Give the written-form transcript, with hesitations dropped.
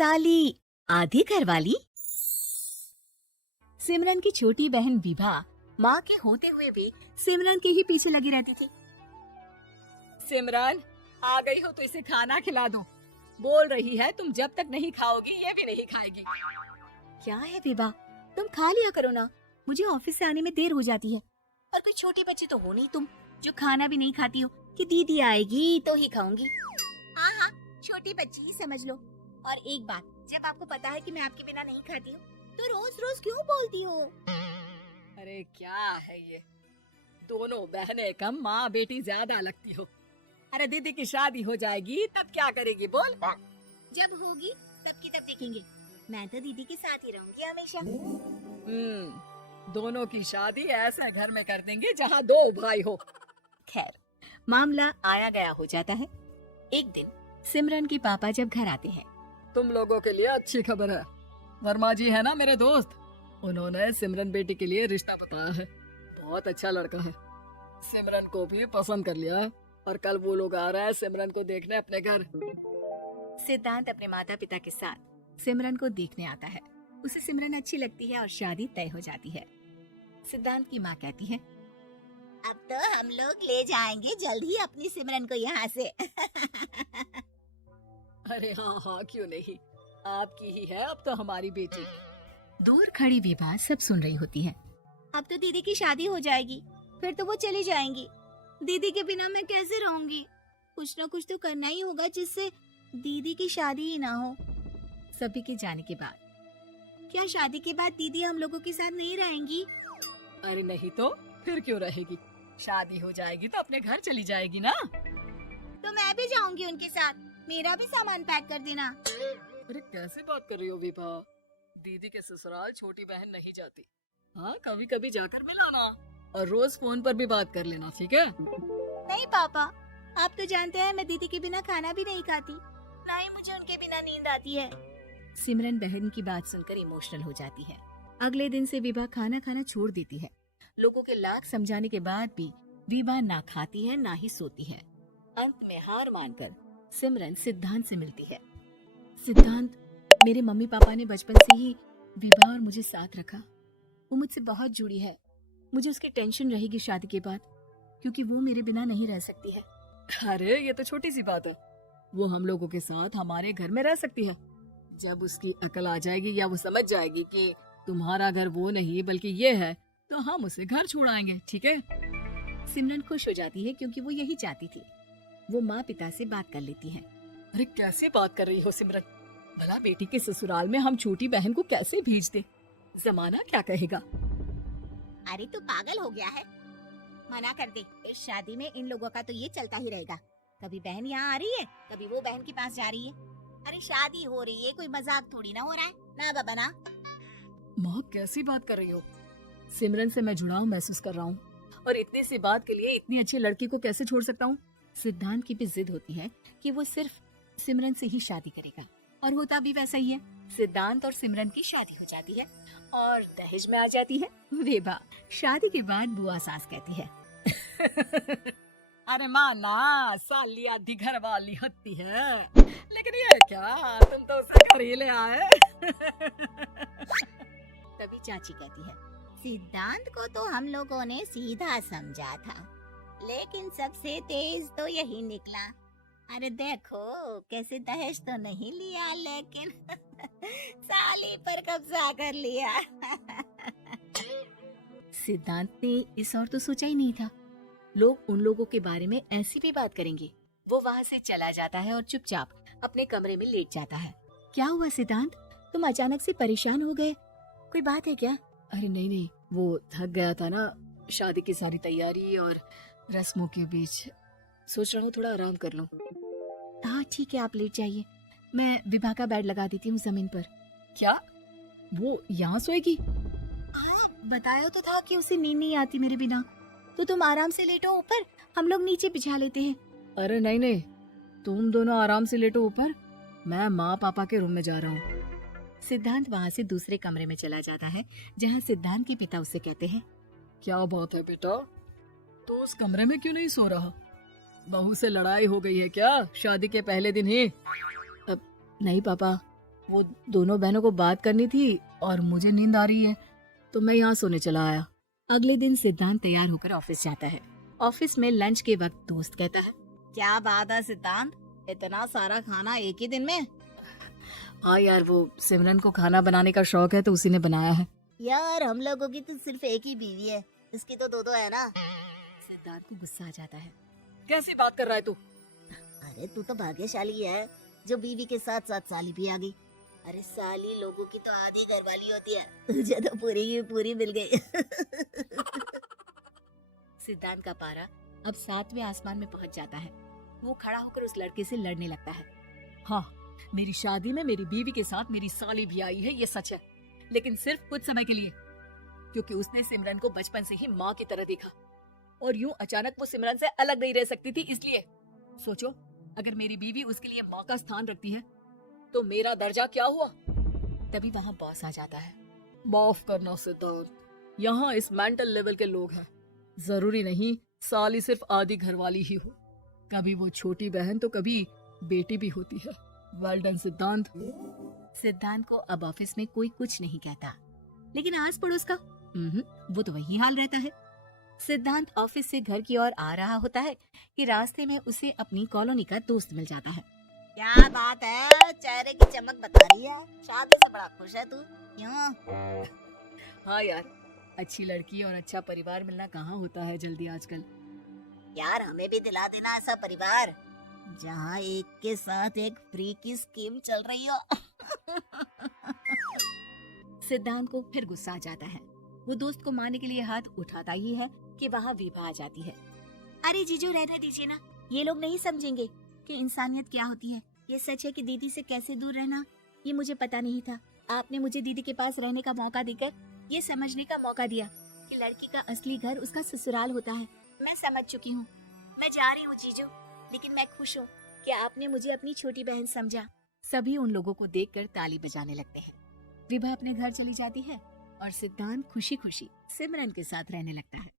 साली आधी घरवाली। सिमरन की छोटी बहन विभा माँ के होते हुए भी सिमरन के ही पीछे लगी रहती थी। सिमरन आ गई हो तो इसे खाना खिला दो। बोल रही है तुम जब तक नहीं खाओगी ये भी नहीं खाएगी। क्या है विभा, तुम खा लिया करो ना, मुझे ऑफिस से आने में देर हो जाती है। और कोई छोटी बच्ची तो हो नहीं तुम जो खाना भी नहीं खाती हो कि दीदी आएगी तो ही खाऊंगी। हाँ हाँ, छोटी बच्ची ही समझ लो। और एक बात, जब आपको पता है कि मैं आपके बिना नहीं खाती हूँ तो रोज रोज क्यों बोलती हो? अरे क्या है ये, दोनों बहनें कम माँ बेटी ज्यादा लगती हो। अरे दीदी की शादी हो जाएगी तब क्या करेगी बोल? जब होगी तब की तब देखेंगे। मैं तो दीदी के साथ ही रहूंगी हमेशा। दोनों की शादी ऐसे घर में कर देंगे जहाँ दो भाई हो। खैर, मामला आया गया हो जाता है। एक दिन सिमरन के पापा जब घर आते हैं, तुम लोगों के लिए अच्छी खबर है। वर्मा जी है ना मेरे दोस्त, उन्होंने सिमरन बेटी के लिए रिश्ता बताया है। बहुत अच्छा लड़का है, सिमरन को भी पसंद कर लिया है और कल वो लोग आ रहे हैं सिमरन को देखने अपने घर। सिद्धांत अपने माता पिता के साथ सिमरन को देखने आता है। उसे सिमरन अच्छी लगती है और शादी तय हो जाती है। सिद्धांत की माँ कहती है, अब तो हम लोग ले जाएंगे जल्द ही अपनी सिमरन को यहाँ से। अरे हाँ हाँ, क्यों नहीं, आपकी ही है अब तो हमारी बेटी। दूर खड़ी विभा सब सुन रही होती है। अब तो दीदी की शादी हो जाएगी, फिर तो वो चली जाएंगी। दीदी के बिना मैं कैसे रहूंगी? कुछ ना कुछ तो करना ही होगा जिससे दीदी की शादी ही ना हो। सभी के जाने के बाद क्या शादी के बाद दीदी हम लोगों के साथ नहीं रहेंगी? अरे नहीं तो फिर क्यों रहेगी, शादी हो जाएगी तो अपने घर चली जाएगी ना। तो मैं भी जाऊंगी उनके साथ, मेरा भी सामान पैक कर देना। अरे कैसे बात कर रही हो विभा, दीदी के ससुराल छोटी बहन नहीं जाती। हाँ, कभी कभी जाकर मिलाना और रोज फोन पर भी बात कर लेना, ठीक है? नहीं पापा, आप तो जानते हैं मैं दीदी के बिना खाना भी नहीं खाती, ना ही मुझे उनके बिना नींद आती है। सिमरन बहन की बात सुनकर इमोशनल हो जाती है। अगले दिन से विभा खाना खाना छोड़ देती है। लोगों के लाख समझाने के बाद भी विभा ना खाती है ना ही सोती है। अंत में हार मानकर सिमरन सिद्धांत से मिलती है। सिद्धांत, मेरे मम्मी पापा ने बचपन से ही विभा और मुझे साथ रखा। वो मुझसे बहुत जुड़ी है। मुझे उसकी टेंशन रहेगी शादी के बाद, क्योंकि वो मेरे बिना नहीं रह सकती है। अरे ये तो छोटी सी बात है, वो हम लोगों के साथ हमारे घर में रह सकती है। जब उसकी अकल आ जाएगी या वो समझ जाएगी कि तुम्हारा घर वो नहीं बल्कि ये है, तो हम उसे घर छोड़ाएंगे, ठीक है? सिमरन खुश हो जाती है क्योंकि वो यही चाहती थी। वो माँ पिता से बात कर लेती है। अरे कैसे बात कर रही हो सिमरन, भला बेटी के ससुराल में हम छोटी बहन को कैसे भेज दे, जमाना क्या कहेगा? अरे तू पागल हो गया है, मना कर दे। इस शादी में इन लोगों का तो ये चलता ही रहेगा, कभी बहन यहाँ आ रही है, कभी वो बहन के पास जा रही है। अरे शादी हो रही है, कोई मजाक थोड़ी ना हो रहा है ना बाबा ना। माँ कैसी बात कर रही हो, सिमरन से मैं जुड़ाव महसूस कर रहा हूँ और इतनी सी बात के लिए इतनी अच्छी लड़की को कैसे छोड़ सकता हूँ? सिद्धांत की भी जिद होती है कि वो सिर्फ सिमरन से ही शादी करेगा, और होता भी वैसा ही है। सिद्धांत और सिमरन की शादी हो जाती है और दहेज में आ जाती है विभा। शादी के बाद बुआ सास कहती है, अरे माँ ना, साली आधी घर वाली होती है, लेकिन ये क्या, तुम तो उसे घर ही ले आए। तभी चाची कहती है, सिद्धांत को तो हम लोगों ने सीधा समझा था, लेकिन सबसे तेज तो यही निकला। अरे देखो कैसे दहेज तो नहीं लिया, लेकिन साली पर कब्जा कर लिया। सिद्धांत ने इस और तो सोचा ही नहीं था, लोग उन लोगों के बारे में ऐसी भी बात करेंगे। वो वहाँ से चला जाता है और चुपचाप अपने कमरे में लेट जाता है। क्या हुआ सिद्धांत, तुम अचानक से परेशान हो गए, कोई बात है क्या? अरे नहीं नहीं, वो थक गया था ना, शादी की सारी तैयारी और रस्मों के बीच, सोच रहा हूँ थोड़ा आराम कर लूं। हाँ ठीक है, आप लेट जाइए, मैं विभा का बेड लगा देती हूँ जमीन पर। क्या, वो यहाँ सोएगी? हाँ, बताया तो था कि उसे नींद नहीं आती मेरे बिना, तो तुम आराम से लेटो ऊपर, हम लोग नीचे बिछा लेते हैं। अरे नहीं नहीं, तुम दोनों आराम से लेटो ऊपर, मैं माँ पापा के रूम में जा रहा हूँ। सिद्धांत वहाँ से दूसरे कमरे में चला जाता है, जहाँ सिद्धांत के पिता उससे कहते हैं, क्या बात है बेटा, तो उस कमरे में क्यों नहीं सो रहा? बहू से लड़ाई हो गई है क्या शादी के पहले दिन ही? नहीं पापा, वो दोनों बहनों को बात करनी थी और मुझे नींद आ रही है, तो मैं यहाँ सोने चला आया। अगले दिन सिद्धांत तैयार होकर ऑफिस जाता है। ऑफिस में लंच के वक्त दोस्त कहता है, क्या बात है सिद्धांत, इतना सारा खाना एक ही दिन में? हाँ यार, वो सिमरन को खाना बनाने का शौक है तो उसी ने बनाया है। यार हम लोगों की तो सिर्फ एक ही बीवी है, इसकी तो दो है ना। सिद्धांत को गुस्सा आ जाता है। कैसी बात कर रहा है तू? अरे तू तो भाग्यशाली है जो बीवी के साथ साथ साली भी आ गई। अरे साली लोगों की तो आधी घरवाली होती है, तुझे तो पूरी की पूरी मिल गई। सिद्धांत का पारा अब 7वें आसमान में पहुंच जाता है। वो खड़ा होकर उस लड़के से लड़ने लगता है। हाँ, मेरी शादी में मेरी बीवी के साथ मेरी साली भी आई है, ये सच है, लेकिन सिर्फ कुछ समय के लिए, क्योंकि उसने सिमरन को बचपन से ही माँ की तरह देखा और यूं अचानक वो सिमरन से अलग नहीं रह सकती थी। इसलिए सोचो, अगर मेरी बीवी उसके लिए माँ का स्थान रखती है तो मेरा दर्जा क्या हुआ? तभी वहाँ बॉस आ जाता है। माफ करना सिद्धार्थ, यहाँ इस मेंटल लेवल के लोग हैं। जरूरी नहीं साली सिर्फ आधी घरवाली ही हो, कभी वो छोटी बहन तो कभी बेटी भी होती है। वेल डन सिद्धांत। सिद्धांत को अब ऑफिस में कोई कुछ नहीं कहता, लेकिन आस पड़ोस का वो तो वही हाल रहता है। सिद्धांत ऑफिस से घर की ओर आ रहा होता है कि रास्ते में उसे अपनी कॉलोनी का दोस्त मिल जाता है। क्या बात है, चेहरे की चमक बता रही है, शादी से बड़ा खुश है तू, क्यों? हाँ यार, अच्छी लड़की और अच्छा परिवार मिलना कहाँ होता है जल्दी आजकल। यार हमें भी दिला देना ऐसा परिवार जहाँ एक के साथ एक फ्री की स्कीम चल रही हो। सिद्धांत को फिर गुस्सा आ जाता है। वो दोस्त को मारने के लिए हाथ उठाता ही है कि वहाँ विभा आ जाती है। अरे जीजू रहने दीजिए ना, ये लोग नहीं समझेंगे कि इंसानियत क्या होती है। ये सच है कि दीदी से कैसे दूर रहना, ये मुझे पता नहीं था। आपने मुझे दीदी के पास रहने का मौका देकर ये समझने का मौका दिया कि लड़की का असली घर उसका ससुराल होता है। मैं समझ चुकी हूँ, मैं जा रही हूँ जीजू, लेकिन मैं खुश हूँ कि आपने मुझे अपनी छोटी बहन समझा। सभी उन लोगों को देखकर ताली बजाने लगते हैं। विभा अपने घर चली जाती है और सिद्धांत खुशी खुशी सिमरन के साथ रहने लगता है।